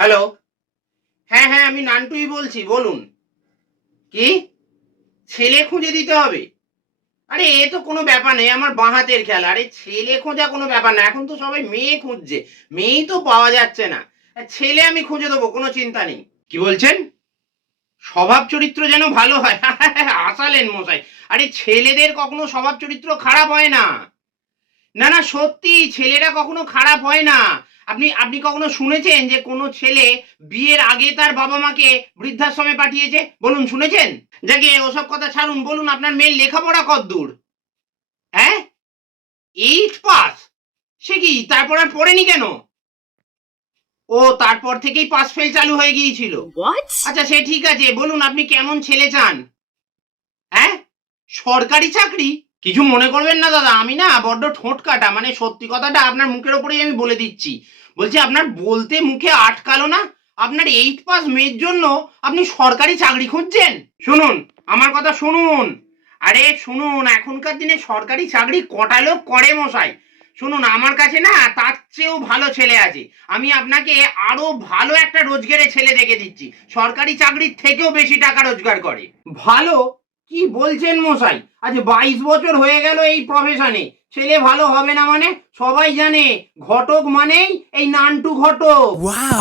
Hello. হ্যাঁ হ্যাঁ, আমি নান্টুই বলছি, বলুন। কি? ছেলে খুঁজে দিতে হবে? আরে এ তো কোনো ব্যাপার নেই, আমার বাঁ হাতের খেলা। আরে ছেলে খোঁজা কোনো ব্যাপার না, এখন তো সবাই মেয়ে খুঁজছে। মেয়েই তো পাওয়া যাচ্ছে না। ছেলে আমি খুঁজে দেবো, কোনো চিন্তা নেই। কি বলছেন? স্বভাব চরিত্র যেন ভালো হয়। হাসালেন মশাই। আরে ছেলেদের কখনো স্বভাব চরিত্র খারাপ হয় না। না না, সত্যি ছেলেরা কখনো খারাপ হয় না। আপনি আপনি কখনো শুনেছেন যে কোনো ছেলে বিয়ের আগে তার বাবা মাকে বৃদ্ধাশ্রমে পাঠিয়েছে? বলুন, শুনেছেন? যাকে ওসব কথা ছাড়ুন, বলুন আপনার মেয়ের লেখাপড়া কতদূর? হ্যাঁ? 8 পাস? সে কি, তারপর আর পড়েনি কেন? ও, তারপর থেকেই পাস ফেল চালু হয়ে গিয়েছিল। What? আচ্ছা, সে ঠিক আছে, বলুন আপনি কেমন ছেলে চান? হ্যাঁ? সরকারি চাকরি? কিছু মনে করবেন না দাদা, আমি না বড্ড ঠোঁট কাটা, মানে সত্যি কথাটা আপনার মুখের ওপরেই আমি বলে দিচ্ছি। বলছি, আপনার বলতে মুখে আটকালো না? আপনার 8 পাস মেয়ের জন্য আপনি সরকারি চাকরি খুঁজছেন? শুনুন, আমার কথা শুনুন। আরে শুনুন, এখনকার দিনে সরকারি চাকরি কটা লোক করে মশাই? শুনুন, আমার কাছে না তার চেয়েও ভালো ছেলে আছে। আমি আপনাকে আরো ভালো একটা রোজগারের ছেলে দেখে দিচ্ছি। সরকারি চাকরির থেকেও বেশি টাকা রোজগার করে। ভালো? কি বলছেন মশাই? আজ 22 বছর হয়ে গেল এই প্রফেশনে। ছেলে ভালো হবে না মানে? সবাই জানে ঘটক মানেই এই নান্টু ঘটক।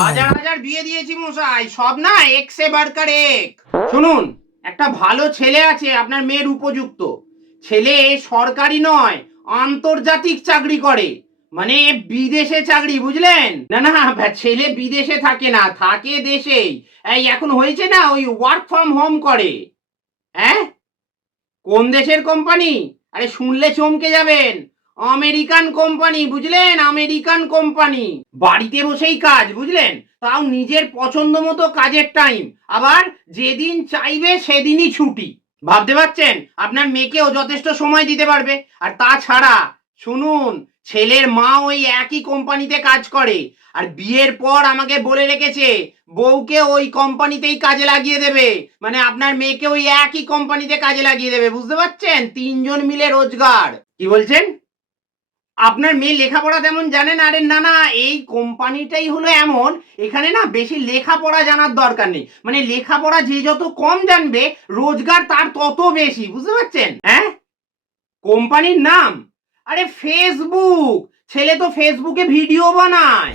হাজার হাজার বিয়ে দিয়েছি মশাই, সব না এক্সে বার্কার এক। শুনুন, একটা ভালো ছেলে আছে আপনার মেয়ের উপযুক্ত। ছেলে সরকারি নয়, আন্তর্জাতিক চাকরি করে। মানে বিদেশে চাকরি, বুঝলেন? না না, ছেলে বিদেশে থাকে না, থাকে দেশেই। এই এখন হয়েছে না, ওই ওয়ার্ক ফ্রম হোম করে। হ্যাঁ? কোন দেশের কোম্পানি? আরে শুনলে চমকে যাবেন। আমেরিকান কোম্পানি, বুঝলেন? American company. বাড়িতে বসেই কাজ, বুঝলেন? তাও নিজের পছন্দ মতো কাজের টাইম। আবার যেদিন চাইবে সেদিনই ছুটি। ভাবতে পারছেন? আপনার মেয়েকেও যথেষ্ট সময় দিতে পারবে। আর তাছাড়া শুনুন, ছেলের মা ওই একই কোম্পানিতে কাজ করে। আর বিয়ের পর আমাকে বলে রেখেছে বউকে ওই কোম্পানিতেই কাজে লাগিয়ে দেবে। মানে আপনার মেয়েকে ওই একই কোম্পানিতে কাজে লাগিয়ে দেবে, বুঝতে পারছেন? তিনজন মিলে রোজগার। কি বলছেন? আপনার মেয়ে লেখাপড়া তেমন জানে না? আরে না না, এই কোম্পানিটাই হলো এমন, এখানে না বেশি লেখাপড়া জানার দরকার নেই। মানে লেখাপড়া যে যত কম জানবে রোজগার তার তত বেশি, বুঝতে পারছেন? হ্যাঁ? কোম্পানির নাম? আরে ফেসবুক। ছেলে তো ফেসবুকে ভিডিও বানায়।